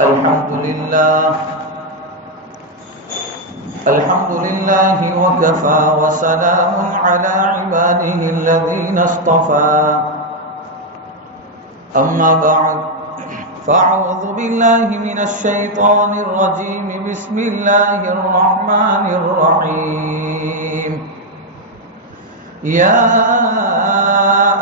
الحمد لله وكفى وسلام على عباده الذين اصطفى أما بعد فأعوذ بالله من الشيطان الرجيم بسم الله الرحمن الرحيم يا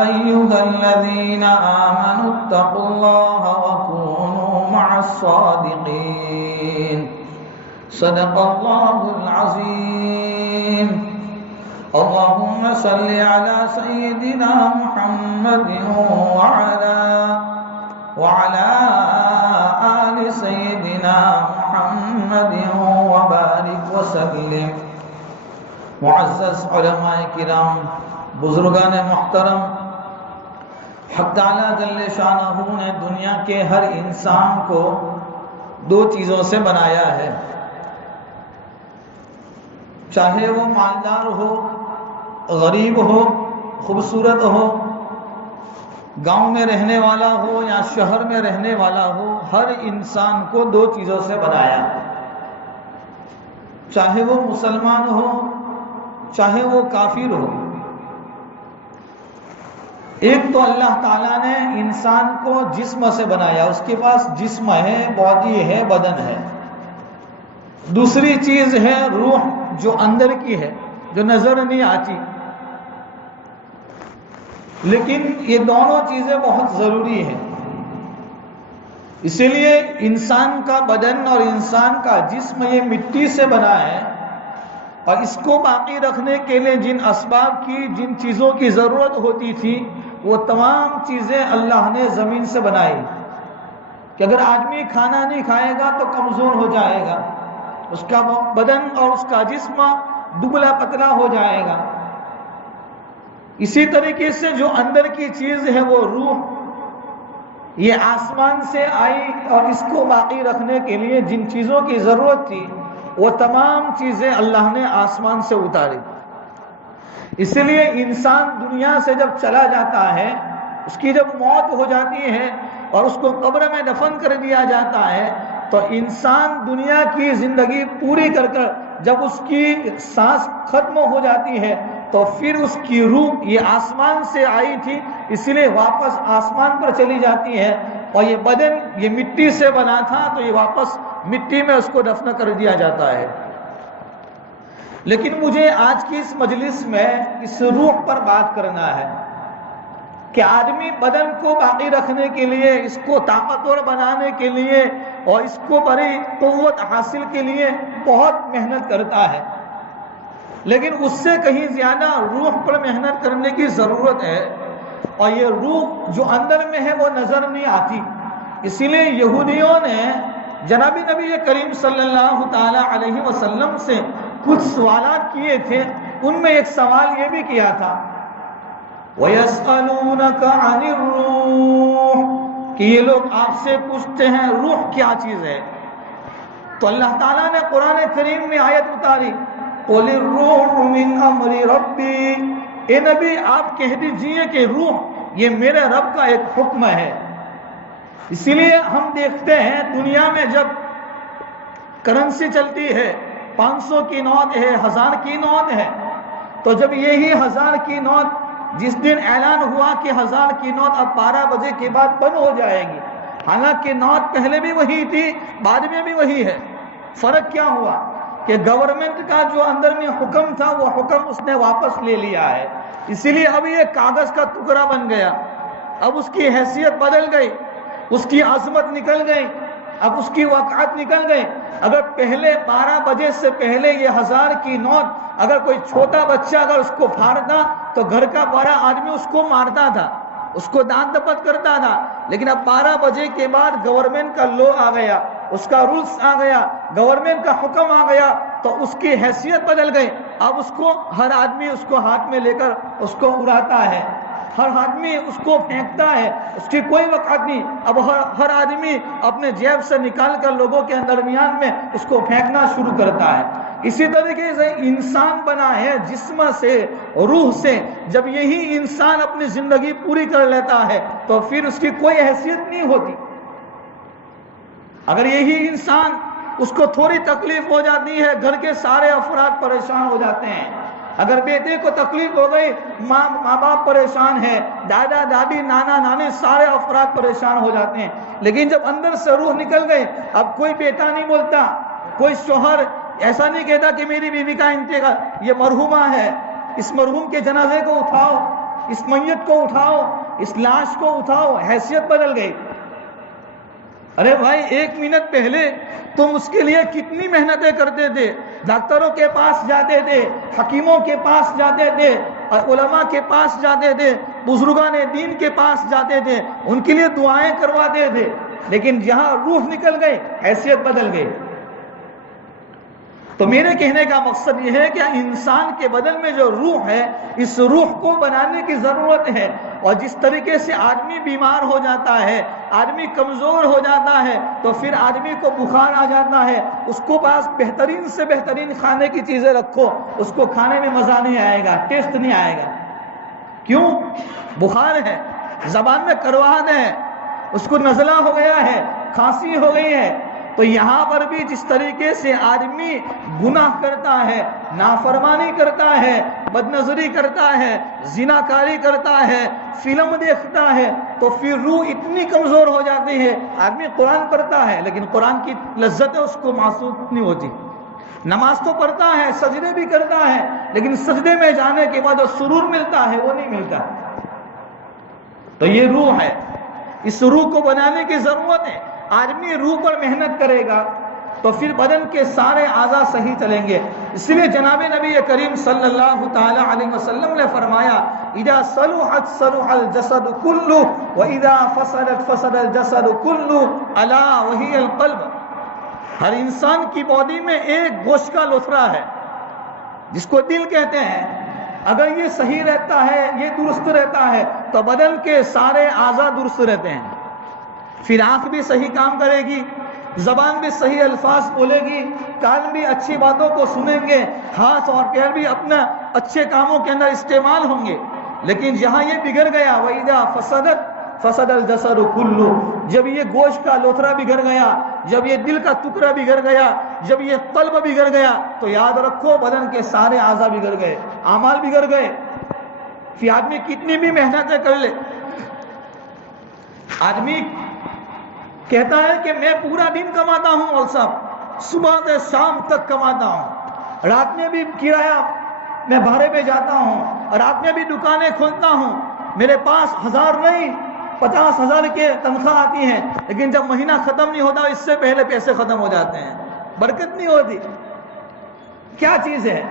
أيها الذين آمنوا اتقوا الله وكونوا مع الصادقين صدق الله العظيم اللهم صل على سيدنا محمد وعلى آل سيدنا محمد وبارك وسلم معزز علماء کرام، بزرگان محترم، حق تعالی جل شانہ نے دنیا کے ہر انسان کو دو چیزوں سے بنایا ہے، چاہے وہ مالدار ہو، غریب ہو، خوبصورت ہو، گاؤں میں رہنے والا ہو یا شہر میں رہنے والا ہو، ہر انسان کو دو چیزوں سے بنایا، چاہے وہ مسلمان ہو چاہے وہ کافر ہو۔ ایک تو اللہ تعالیٰ نے انسان کو جسم سے بنایا، اس کے پاس جسم ہے، باڈی ہے، بدن ہے۔ دوسری چیز ہے روح، جو اندر کی ہے، جو نظر نہیں آتی، لیکن یہ دونوں چیزیں بہت ضروری ہیں۔ اسی لیے انسان کا بدن اور انسان کا جسم یہ مٹی سے بنا ہے، اور اس کو باقی رکھنے کے لیے جن اسباب کی، جن چیزوں کی ضرورت ہوتی تھی، وہ تمام چیزیں اللہ نے زمین سے بنائی کہ اگر آدمی کھانا نہیں کھائے گا تو کمزور ہو جائے گا، اس کا بدن اور اس کا جسم دبلا پتلا ہو جائے گا۔ اسی طریقے سے جو اندر کی چیز ہے وہ روح، یہ آسمان سے آئی اور اس کو باقی رکھنے کے لیے جن چیزوں کی ضرورت تھی وہ تمام چیزیں اللہ نے آسمان سے اتاری۔ اس لیے انسان دنیا سے جب چلا جاتا ہے، اس کی جب موت ہو جاتی ہے اور اس کو قبر میں دفن کر دیا جاتا ہے، تو انسان دنیا کی زندگی پوری کر جب اس کی سانس ختم ہو جاتی ہے تو پھر اس کی روح، یہ آسمان سے آئی تھی اس لیے واپس آسمان پر چلی جاتی ہے، اور یہ بدن یہ مٹی سے بنا تھا تو یہ واپس مٹی میں اس کو دفن کر دیا جاتا ہے۔ لیکن مجھے آج کی اس مجلس میں اس روح پر بات کرنا ہے کہ آدمی بدن کو باقی رکھنے کے لیے، اس کو طاقتور بنانے کے لیے اور اس کو بڑی قوت حاصل کے لیے بہت محنت کرتا ہے، لیکن اس سے کہیں زیادہ روح پر محنت کرنے کی ضرورت ہے، اور یہ روح جو اندر میں ہے وہ نظر نہیں آتی۔ اسی لیے یہودیوں نے جناب نبی کریم صلی اللہ تعالی علیہ وسلم سے کچھ سوالات کیے تھے، ان میں ایک سوال یہ بھی کیا تھا وَيَسْأَلُونَكَ عَنِ الرُّوحِ، کہ یہ لوگ آپ سے پوچھتے ہیں روح کیا چیز ہے؟ تو اللہ تعالیٰ نے قرآن کریم میں آیت اتاری قُلِ الرُّوحُ مِنْ أَمْرِ رَبِّي، اے نبی آپ کہہ دیجئے کہ روح یہ میرے رب کا ایک حکم ہے۔ اسی لیے ہم دیکھتے ہیں دنیا میں جب کرنسی چلتی ہے، 500 کی نوٹ ہے، 1000 کی نوٹ ہے، تو جب یہی 1000 کی نوٹ جس دن اعلان ہوا کہ 1000 کی نوٹ اب 12 بجے کے بعد بند ہو جائے گی، حالانکہ نوٹ پہلے بھی وہی تھی، بعد میں بھی وہی ہے، فرق کیا ہوا کہ گورنمنٹ کا جو اندر میں حکم تھا وہ حکم اس نے واپس لے لیا ہے، اسی لیے اب یہ کاغذ کا ٹکڑا بن گیا، اب اس کی حیثیت بدل گئی، اس کی عظمت نکل گئی، اب اس کی وقعت نکل گئی۔ اگر پہلے 12 بجے سے پہلے یہ 1000 کی نوٹ اگر کوئی چھوٹا بچہ اگر اس کو پھاڑتا تو گھر کا بڑا آدمی اس کو مارتا تھا، اس کو دانت دپت کرتا تھا، لیکن اب 12 بجے کے بعد گورنمنٹ کا لو آ گیا، اس کا رولز آ گیا، گورنمنٹ کا حکم آ گیا، تو اس کی حیثیت بدل گئی، اب اس کو ہر آدمی اس کو ہاتھ میں لے کر اس کو اڑاتا ہے، ہر آدمی اس کو پھینکتا ہے، اس کی کوئی وقت نہیں، اب ہر آدمی اپنے جیب سے نکال کر لوگوں کے درمیان میں اس کو پھینکنا شروع کرتا ہے۔ اسی طریقے سے انسان بنا ہے جسم سے، روح سے، جب یہی انسان اپنی زندگی پوری کر لیتا ہے تو پھر اس کی کوئی حیثیت نہیں ہوتی۔ اگر یہی انسان اس کو تھوڑی تکلیف ہو جاتی ہے گھر کے سارے افراد پریشان ہو جاتے ہیں. اگر بیٹے کو تکلیف ہو گئی ماں باپ پریشان ہے، دادا دادی نانا نانی سارے افراد پریشان ہو جاتے ہیں. لیکن جب اندر سے روح نکل گئی، اب کوئی بیٹا نہیں بولتا، کوئی شوہر ایسا نہیں کہتا کہ میری بیوی کا انتقال، یہ مرحومہ ہے، اس مرحوم کے جنازے کو اٹھاؤ، اس میت کو اٹھاؤ، اس لاش کو اٹھاؤ. حیثیت بدل گئی. ارے بھائی 1 منٹ پہلے تم اس کے لیے کتنی محنتیں کرتے تھے، ڈاکٹروں کے پاس جاتے تھے، حکیموں کے پاس جاتے تھے، علماء کے پاس جاتے تھے، بزرگان دین کے پاس جاتے تھے، ان کے لیے دعائیں کرواتے تھے. لیکن جہاں روح نکل گئی حیثیت بدل گئی. تو میرے کہنے کا مقصد یہ ہے کہ انسان کے بدن میں جو روح ہے اس روح کو بنانے کی ضرورت ہے. اور جس طریقے سے آدمی بیمار ہو جاتا ہے، آدمی کمزور ہو جاتا ہے، تو پھر آدمی کو بخار آ جاتا ہے، اس کو پاس بہترین سے بہترین کھانے کی چیزیں رکھو، اس کو کھانے میں مزہ نہیں آئے گا، ٹیسٹ نہیں آئے گا. کیوں؟ بخار ہے، زبان میں کرواہٹ ہے، اس کو نزلہ ہو گیا ہے، کھانسی ہو گئی ہے. تو یہاں پر بھی جس طریقے سے آدمی گناہ کرتا ہے، نافرمانی کرتا ہے، بدنظری کرتا ہے، زناکاری کرتا ہے، فلم دیکھتا ہے، تو پھر روح اتنی کمزور ہو جاتی ہے. آدمی قرآن پڑھتا ہے لیکن قرآن کی لذت اس کو محسوس نہیں ہوتی. نماز تو پڑھتا ہے، سجدے بھی کرتا ہے، لیکن سجدے میں جانے کے بعد جو سرور ملتا ہے وہ نہیں ملتا. تو یہ روح ہے، اس روح کو بنانے کی ضرورت ہے. آدمی روح پر محنت کرے گا تو پھر بدن کے سارے اعضاء صحیح چلیں گے. اس لیے جناب نبی کریم صلی اللہ تعالی علیہ وسلم نے فرمایا اذا صلحت صلح الجسد كله واذا فسدت فسد الجسد كله الا وهي القلب. ہر انسان کی باڈی میں ایک گوشت کا لوتھڑا ہے جس کو دل کہتے ہیں. اگر یہ صحیح رہتا ہے، یہ درست رہتا ہے، تو بدن کے سارے اعضاء درست رہتے ہیں. پھر آنکھ بھی صحیح کام کرے گی، زبان بھی صحیح الفاظ بولے گی، کان بھی اچھی باتوں کو سنیں گے، ہاتھ اور پیر بھی اپنا اچھے کاموں کے اندر استعمال ہوں گے. لیکن جہاں یہ بگڑ گیا وَإِذَا فَسَدَتْ فَسَدَ الْجَسَدُ كُلُّهُ، جب یہ گوشت کا لوتھڑا بگڑ گیا، جب یہ دل کا ٹکڑا بگڑ گیا، جب یہ قلب بگڑ گیا، تو یاد رکھو بدن کے سارے اعضاء بگڑ گئے، اعمال بگڑ گئے. پھر آدمی کتنی بھی محنتیں کر لے، آدمی کہتا ہے کہ میں پورا دن کماتا ہوں اور سب صبح سے شام تک کماتا ہوں، رات میں بھی کرایہ میں بھاڑے پہ جاتا ہوں، رات میں بھی دکانیں کھولتا ہوں، میرے پاس 1000 نہیں 50,000 کے تنخواہ آتی ہے، لیکن جب مہینہ ختم نہیں ہوتا اس سے پہلے پیسے ختم ہو جاتے ہیں، برکت نہیں ہوتی. کیا چیز ہے؟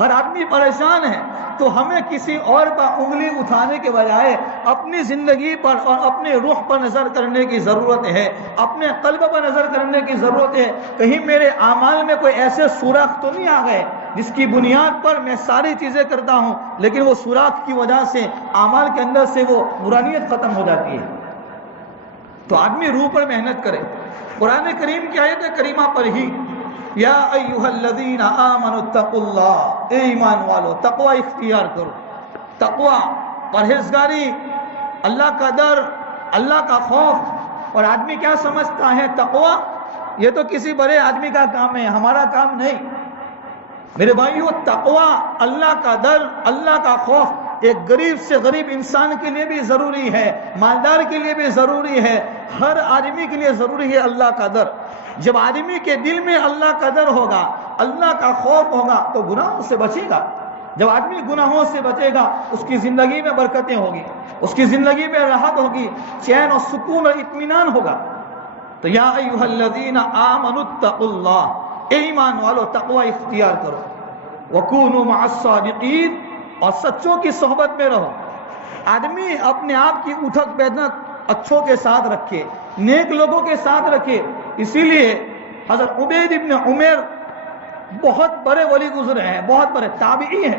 ہر آدمی پریشان ہے. تو ہمیں کسی اور پر انگلی اٹھانے کے بجائے اپنی زندگی پر اور اپنے روح پر نظر کرنے کی ضرورت ہے، اپنے قلب پر نظر کرنے کی ضرورت ہے. کہیں میرے اعمال میں کوئی ایسے سوراخ تو نہیں آ گئے جس کی بنیاد پر میں ساری چیزیں کرتا ہوں لیکن وہ سوراخ کی وجہ سے اعمال کے اندر سے وہ نورانیت ختم ہو جاتی ہے. تو آدمی روح پر محنت کرے. قرآن کریم کی آیت کریمہ پر ہی یا ایھا الذین آمنوا اتقوا اللہ، اے ایمان والو تقوی اختیار کرو. تقوی پرہیزگاری، اللہ کا ڈر، اللہ کا خوف. اور آدمی کیا سمجھتا ہے تقوی یہ تو کسی بڑے آدمی کا کام ہے، ہمارا کام نہیں. میرے بھائیو تقوی، اللہ کا ڈر، اللہ کا خوف ایک غریب سے غریب انسان کے لیے بھی ضروری ہے، مالدار کے لیے بھی ضروری ہے، ہر آدمی کے لیے ضروری ہے اللہ کا ڈر. جب آدمی کے دل میں اللہ کا ڈر ہوگا، اللہ کا خوف ہوگا تو گناہوں سے بچے گا. جب آدمی گناہوں سے بچے گا اس کی زندگی میں برکتیں ہوگی، اس کی زندگی میں راحت ہوگی، چین اور سکون اور اطمینان ہوگا. تو یا ایھا الذین آمنوا اتقوا اللہ، اے ایمان والو تقوی اختیار کرو. وکونوا مع الصادقین، اور سچوں کی صحبت میں رہو. آدمی اپنے آپ کی اٹھک بیٹھک اچھوں کے ساتھ رکھے، نیک لوگوں کے ساتھ رکھے. اسی لیے حضرت عبید ابن عمیر بہت بڑے ولی گزرے ہیں، بہت بڑے تابعی ہیں،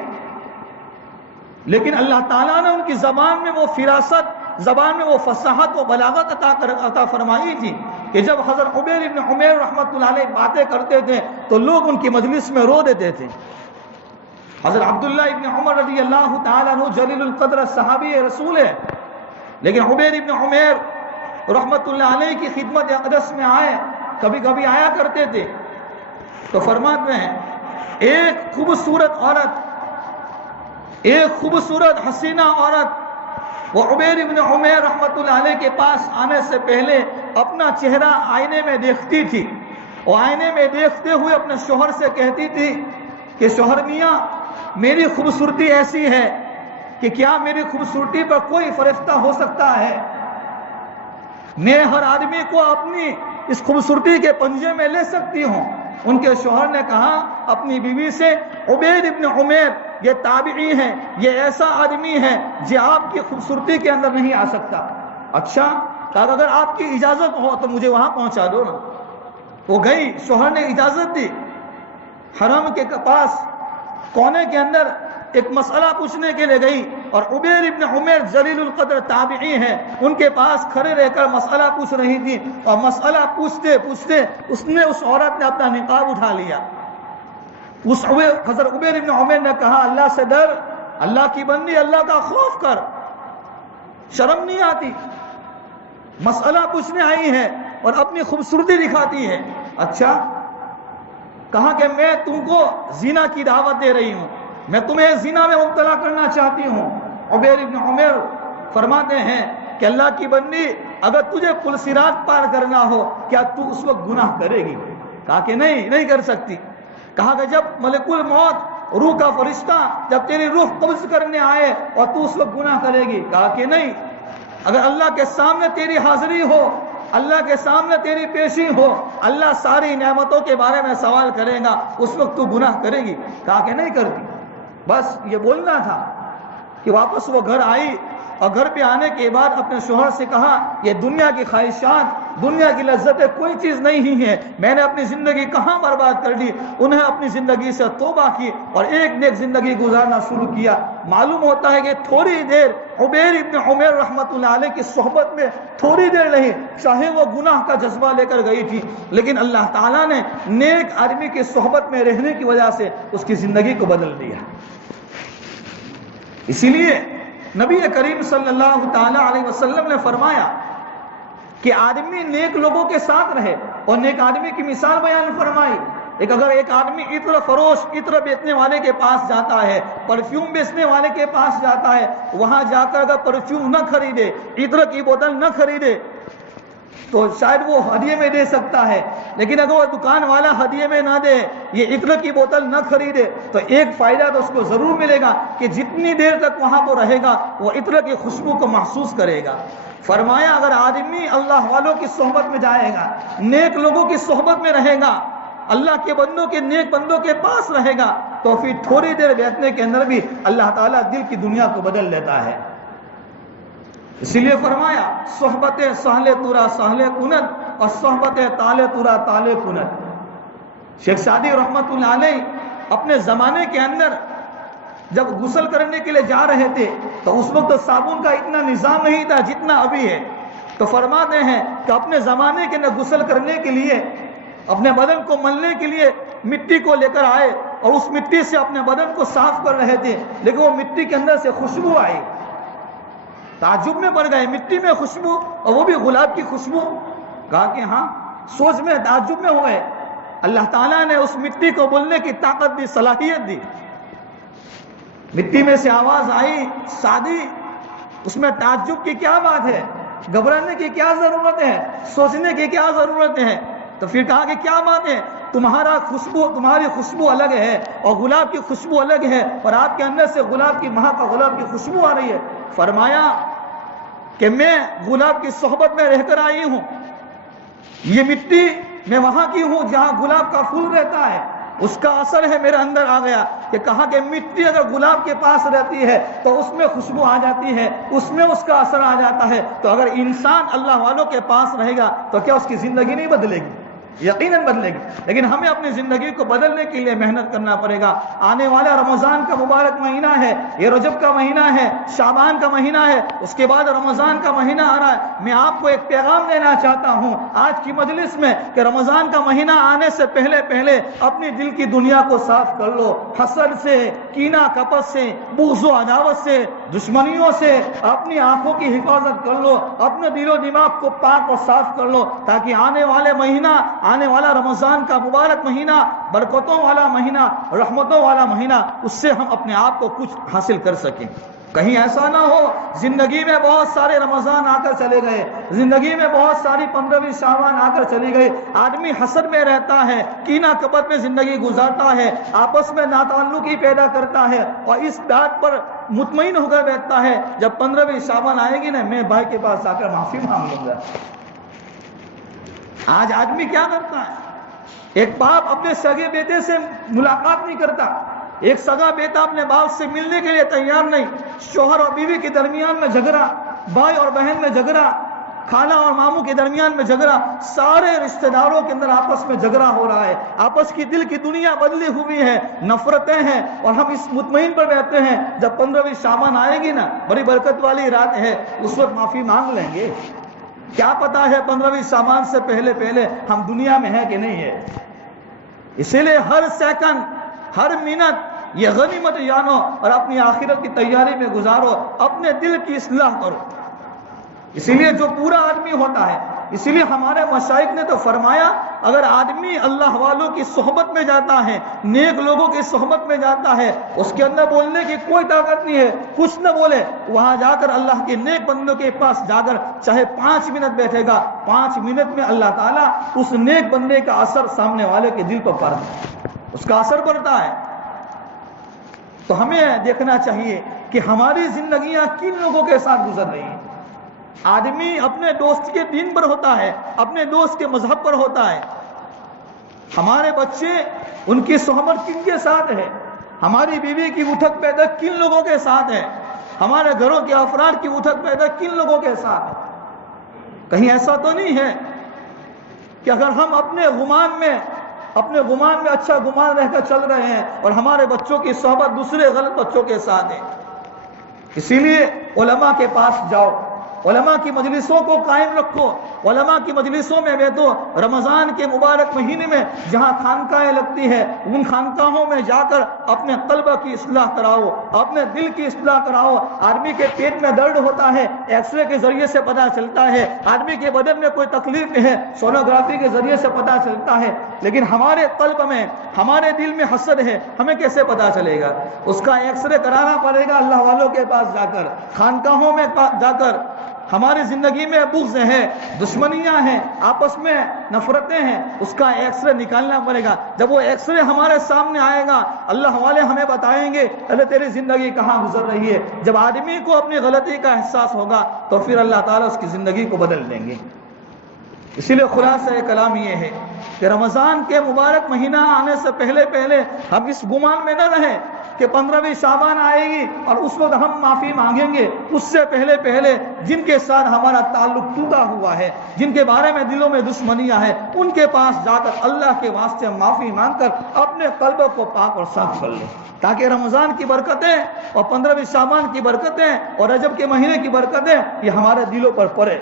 لیکن اللہ تعالیٰ نے ان کی زبان میں وہ فراست، زبان میں وہ فصاحت و بلاغت عطا فرمائی تھی کہ جب حضرت عبید ابن عمیر رحمۃ اللہ علیہ باتیں کرتے تھے تو لوگ ان کی مجلس میں رو دیتے تھے. حضرت عبداللہ ابن عمر رضی اللہ تعالیٰ عنہ جلیل القدر صحابی رسول ہے، لیکن عبید ابن عمیر رحمت اللہ علیہ کی خدمت اقدس میں آئے کبھی کبھی آیا کرتے تھے. تو فرماتے ہیں ایک خوبصورت عورت، ایک خوبصورت حسینہ عورت وہ عبیر ابن عمیر رحمۃ اللہ علیہ کے پاس آنے سے پہلے اپنا چہرہ آئینے میں دیکھتی تھی، اور آئینے میں دیکھتے ہوئے اپنے شوہر سے کہتی تھی کہ شوہر میاں میری خوبصورتی ایسی ہے کہ کیا میری خوبصورتی پر کوئی فرشتہ ہو سکتا ہے؟ میں ہر آدمی کو اپنی اس خوبصورتی کے پنجے میں لے سکتی ہوں. ان کے شوہر نے کہا اپنی بیوی سے عبیر ابن عمیر یہ تابعی ہے، یہ ایسا آدمی ہے جو آپ کی خوبصورتی کے اندر نہیں آ سکتا. اچھا کہا اگر آپ کی اجازت ہو تو مجھے وہاں پہنچا دو نا. وہ گئی، شوہر نے اجازت دی، حرم کے پاس کونے کے اندر ایک مسئلہ پوچھنے کے لیے گئی، اور عبیر ابن عمیر جلیل القدر تابعی ہیں، ان کے پاس کھڑے رہ کر مسئلہ پوچھ رہی تھی، اور مسئلہ پوچھتے پوچھتے اس عورت نے اپنا نقاب اٹھا لیا. حضرت عبیر ابن عمیر نے کہا اللہ سے ڈر، اللہ کی بندی، اللہ کا خوف کر، شرم نہیں آتی؟ مسئلہ پوچھنے آئی ہے اور اپنی خوبصورتی دکھاتی ہے. اچھا کہا کہ میں تم کو زنا کی دعوت دے رہی ہوں، میں تمہیں زنا میں مبتلا کرنا چاہتی ہوں. عبیر ابن عمیر فرماتے ہیں کہ اللہ کی بندی اگر تجھے پل صراط پار کرنا ہو کیا تو اس وقت گناہ کرے گی؟ کہا کہ نہیں کر سکتی. کہا کہ جب ملک الموت روح کا فرشتہ جب تیری روح قبض کرنے آئے اور تو اس وقت گناہ کرے گی؟ کہا کہ نہیں. اگر اللہ کے سامنے تیری حاضری ہو، اللہ کے سامنے تیری پیشی ہو، اللہ ساری نعمتوں کے بارے میں سوال کرے گا، اس وقت تو گناہ کرے گی؟ کہا کہ نہیں کرتی. بس یہ بولنا تھا کہ واپس وہ گھر آئی، اور گھر پہ آنے کے بعد اپنے شوہر سے کہا یہ دنیا کی خواہشات، دنیا کی لذتیں کوئی چیز نہیں ہے، میں نے اپنی زندگی کہاں برباد کر دی. انہیں اپنی زندگی سے توبہ کی اور ایک نیک زندگی گزارنا شروع کیا. معلوم ہوتا ہے کہ تھوڑی دیر عبیر ابن عمیر رحمۃ اللہ علیہ کی صحبت میں تھوڑی دیر نہیں، چاہے وہ گناہ کا جذبہ لے کر گئی تھی، لیکن اللہ تعالیٰ نے نیک آدمی کی صحبت میں رہنے کی وجہ سے اس کی زندگی کو بدل دیا. اسی لیے نبی کریم صلی اللہ تعالی علیہ وسلم نے فرمایا کہ آدمی نیک لوگوں کے ساتھ رہے، اور نیک آدمی کی مثال بیان فرمائی. اگر ایک آدمی عطر فروش، عطر بیچنے والے کے پاس جاتا ہے، پرفیوم بیچنے والے کے پاس جاتا ہے، وہاں جا کر اگر پرفیوم نہ خریدے، عطر کی بوتل نہ خریدے تو شاید وہ ہدیے میں دے سکتا ہے، لیکن اگر وہ دکان والا ہدیے میں نہ دے، یہ عطر کی بوتل نہ خریدے، تو ایک فائدہ تو اس کو ضرور ملے گا کہ جتنی دیر تک وہاں وہ رہے گا وہ عطر کی خوشبو کو محسوس کرے گا. فرمایا اگر آدمی اللہ والوں کی صحبت میں جائے گا، نیک لوگوں کی صحبت میں رہے گا، اللہ کے بندوں کے نیک بندوں کے پاس رہے گا، تو پھر تھوڑی دیر بیٹھنے کے اندر بھی اللہ تعالیٰ دل کی دنیا کو بدل لیتا ہے. اسی لیے فرمایا صحبت سہلے تورا سہلے کنت اور صحبت تالے تورا تالے کنت. شیخ سعدی رحمت اللہ علیہ اپنے زمانے کے اندر جب غسل کرنے کے لیے جا رہے تھے تو اس وقت صابن کا اتنا نظام نہیں تھا جتنا ابھی ہے. تو فرماتے ہیں کہ اپنے زمانے کے اندر غسل کرنے کے لیے، اپنے بدن کو ملنے کے لیے مٹی کو لے کر آئے، اور اس مٹی سے اپنے بدن کو صاف کر رہے تھے، لیکن وہ مٹی کے اندر سے خوشبو آئی. تعجب میں پڑ گئے، مٹی میں خوشبو، اور وہ بھی گلاب کی خوشبو. کہا کہ ہاں، سوچ میں تعجب میں ہوئے. اللہ تعالیٰ نے اس مٹی کو بولنے کی طاقت دی، صلاحیت دی. مٹی میں سے آواز آئی سعدی، اس میں تعجب کی کیا بات ہے، گھبرانے کی کیا ضرورت ہے، سوچنے کی کیا ضرورت ہے؟ تو پھر کہا کہ کیا بات ہے، تمہاری خوشبو الگ ہے اور گلاب کی خوشبو الگ ہے، اور آپ کے اندر سے گلاب کی مہک اور گلاب کی خوشبو آ رہی ہے. فرمایا کہ میں گلاب کی صحبت میں رہ کر آئی ہوں، یہ مٹی میں وہاں کی ہوں جہاں گلاب کا پھول رہتا ہے، اس کا اثر ہے میرے اندر آ گیا. کہ کہا کہ مٹی اگر گلاب کے پاس رہتی ہے تو اس میں خوشبو آ جاتی ہے، اس میں اس کا اثر آ جاتا ہے. تو اگر انسان اللہ والوں کے پاس رہے گا تو کیا اس کی زندگی نہیں بدلے گی؟ یقیناً بدلے گی. لیکن ہمیں اپنی زندگی کو بدلنے کے لیے محنت کرنا پڑے گا. آنے والا رمضان کا مبارک مہینہ ہے، یہ رجب کا مہینہ ہے، شعبان کا مہینہ ہے، اس کے بعد رمضان کا مہینہ آ رہا ہے. میں آپ کو ایک پیغام دینا چاہتا ہوں آج کی مجلس میں کہ رمضان کا مہینہ آنے سے پہلے اپنی دل کی دنیا کو صاف کر لو. حسد سے، کینہ کپت سے، بغض و عداوت سے، دشمنیوں سے اپنی آنکھوں کی حفاظت کر لو، اپنے دل و دماغ کو پاک اور صاف کر لو، تاکہ آنے والے مہینہ، آنے والا رمضان کا مبارک مہینہ، برکتوں والا مہینہ، رحمتوں والا مہینہ، اس سے ہم اپنے آپ کو کچھ حاصل کر سکیں۔ کہیں ایسا نہ ہو زندگی میں بہت سارے رمضان آ کر چلے گئے، زندگی میں بہت ساری 15ویں شعبان آ کر چلی گئی، آدمی حسد میں رہتا ہے، کینہ کپت میں زندگی گزارتا ہے، آپس میں ناتعلقی پیدا کرتا ہے، اور اس بات پر مطمئن ہو کر بیٹھتا ہے جب 15ویں شعبان آئے گی نا میں بھائی کے پاس جا کر معافی مانگ لوں گا۔ آج آدمی کیا کرتا ہے؟ ایک باپ اپنے سگے بیٹے سے ملاقات نہیں کرتا، ایک سگا بیٹا اپنے باپ سے ملنے کے لیے تیار نہیں، شوہر اور بیوی کے درمیان میں جھگڑا، بھائی اور بہن میں جھگڑا، خالہ اور ماموں کے درمیان میں جھگڑا، سارے رشتہ داروں کے اندر آپس میں جھگڑا ہو رہا ہے، آپس کی دل کی دنیا بدلی ہوئی ہے، نفرتیں ہیں، اور ہم اس مطمئن پر بیٹھتے ہیں جب 15ویں شعبان آئے گی نا، بڑی برکت والی رات ہے، اس وقت معافی مانگ لیں گے۔ کیا پتا ہے 15ویں شعبان سے پہلے ہم دنیا میں ہیں کہ نہیں ہے۔ اسی لیے ہر سیکنڈ، ہر منٹ یہ غنیمت جانو اور اپنی آخرت کی تیاری میں گزارو، اپنے دل کی اصلاح کرو۔ اسی لیے جو پورا آدمی ہوتا ہے، اسی لیے ہمارے مشائخ نے تو فرمایا اگر آدمی اللہ والوں کی صحبت میں جاتا ہے، نیک لوگوں کی صحبت میں جاتا ہے، اس کے اندر بولنے کی کوئی طاقت نہیں ہے، کچھ نہ بولے، وہاں جا کر اللہ کے نیک بندوں کے پاس جا کر چاہے 5 منٹ بیٹھے گا، 5 منٹ میں اللہ تعالیٰ اس نیک بندے کا اثر سامنے والے کے دل پر پڑتا ہے، اس کا اثر پڑتا ہے۔ تو ہمیں دیکھنا چاہیے کہ ہماری زندگیاں کن لوگوں کے ساتھ گزر رہی ہیں۔ آدمی اپنے دوست کے دین پر ہوتا ہے، اپنے دوست کے مذہب پر ہوتا ہے۔ ہمارے بچے ان کی صحبت کن کے ساتھ ہے، ہماری بیوی کی اٹھک بیٹھک کن لوگوں کے ساتھ ہے، ہمارے گھروں کے افراد کی اٹھک بیٹھک کن لوگوں کے ساتھ ہے۔ کہیں ایسا تو نہیں ہے کہ اگر ہم اپنے گمان میں اچھا گمان رہ کر چل رہے ہیں اور ہمارے بچوں کی صحبت دوسرے غلط بچوں کے ساتھ ہے۔ اسی لیے علماء کے پاس جاؤ، علماء کی مجلسوں کو قائم رکھو، علماء کی مجلسوں میں بیٹھو، رمضان کے مبارک مہینے میں جہاں خانقاہیں لگتی ہے ان خانقاہوں میں جا کر اپنے قلب کی اصلاح کراؤ، اپنے دل کی اصلاح کراؤ۔ آدمی کے پیٹ میں درد ہوتا ہے، ایکس رے کے ذریعے سے پتہ چلتا ہے، آدمی کے بدن میں کوئی تکلیف ہے، سونوگرافی کے ذریعے سے پتہ چلتا ہے، لیکن ہمارے قلب میں، ہمارے دل میں حسد ہے، ہمیں کیسے پتہ چلے گا؟ اس کا ایکس رے کرانا پڑے گا اللہ والوں کے پاس جا کر، خانقاہوں میں جا کر۔ ہماری زندگی میں بغض ہے، دشمنیاں ہیں، آپس میں نفرتیں ہیں، اس کا ایکس رے نکالنا پڑے گا۔ جب وہ ایکس رے ہمارے سامنے آئے گا اللہ والے ہمیں بتائیں گے ارے تیری زندگی کہاں گزر رہی ہے۔ جب آدمی کو اپنی غلطی کا احساس ہوگا تو پھر اللہ تعالیٰ اس کی زندگی کو بدل دیں گے۔ اسی لیے خلاصہ کلام یہ ہے کہ رمضان کے مبارک مہینہ آنے سے پہلے ہم اس گمان میں نہ رہیں کہ 15ویں شعبان آئے گی اور اس وقت ہم معافی مانگیں گے۔ اس سے پہلے جن کے ساتھ ہمارا تعلق ٹوٹا ہوا ہے، جن کے بارے میں دلوں میں دشمنیاں ہیں، ان کے پاس جا کر اللہ کے واسطے معافی مانگ کر اپنے قلب کو پاک اور صاف کر لیں، تاکہ رمضان کی برکتیں اور 15ویں شعبان کی برکتیں اور رجب کے مہینے کی برکتیں یہ ہمارے دلوں پر پڑے،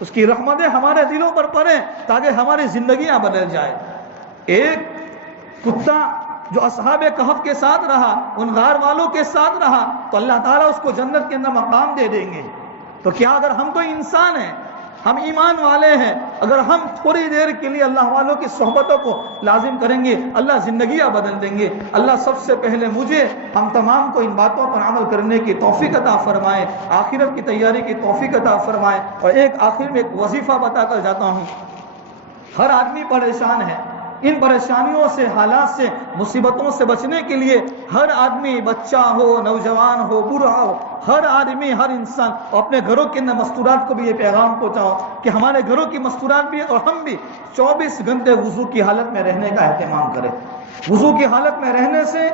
اس کی رحمتیں ہمارے دلوں پر پڑیں، تاکہ ہماری زندگیاں بدل جائیں۔ ایک کتا جو اصحاب کہف کے ساتھ رہا، ان غار والوں کے ساتھ رہا، تو اللہ تعالیٰ اس کو جنت کے اندر مقام دے دیں گے۔ تو کیا اگر ہم کوئی انسان ہیں، ہم ایمان والے ہیں، اگر ہم تھوڑی دیر کے لیے اللہ والوں کی صحبتوں کو لازم کریں گے اللہ زندگیاں بدل دیں گے۔ اللہ سب سے پہلے مجھے ہم تمام کو ان باتوں پر عمل کرنے کی توفیق عطا فرمائے، آخرت کی تیاری کی توفیق عطا فرمائے۔ اور ایک آخر میں ایک وظیفہ بتا کر جاتا ہوں۔ ہر آدمی پریشان ہے، ان پریشانیوں سے، حالات سے، مصیبتوں سے بچنے کے لیے ہر آدمی، بچہ ہو، نوجوان ہو، بوڑھا ہو، ہر آدمی، ہر انسان اپنے گھروں کے اندر مستورات کو بھی یہ پیغام پہنچاؤ کہ ہمارے گھروں کی مستورات بھی اور ہم بھی 24 گھنٹے وضو کی حالت میں رہنے کا اہتمام کریں۔ وضو کی حالت میں رہنے سے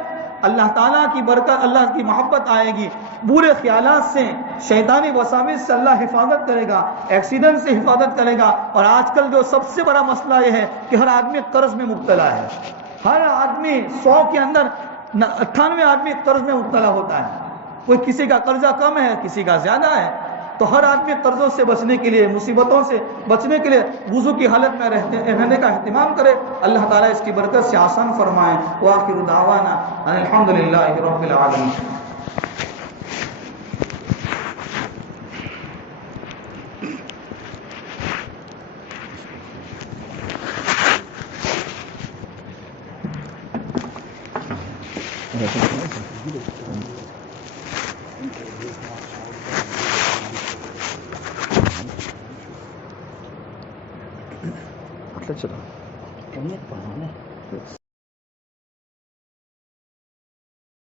اللہ تعالیٰ کی برکت، اللہ کی محبت آئے گی، برے خیالات سے، شیطانی وساوس سے اللہ حفاظت کرے گا، ایکسیڈنٹ سے حفاظت کرے گا۔ اور آج کل جو سب سے بڑا مسئلہ یہ ہے کہ ہر آدمی قرض میں مبتلا ہے، ہر آدمی 100 کے اندر 98 آدمی قرض میں مبتلا ہوتا ہے، کوئی کسی کا قرضہ کم ہے، کسی کا زیادہ ہے۔ تو ہر آدمی قرضوں سے بچنے کے لیے، مصیبتوں سے بچنے کے لیے وضو کی حالت میں رہنے کا اہتمام کرے۔ اللہ تعالیٰ اس کی برکت سے آسان فرمائے۔ وآخر دعوانا ان الحمدللہ رب العالمین۔ چلو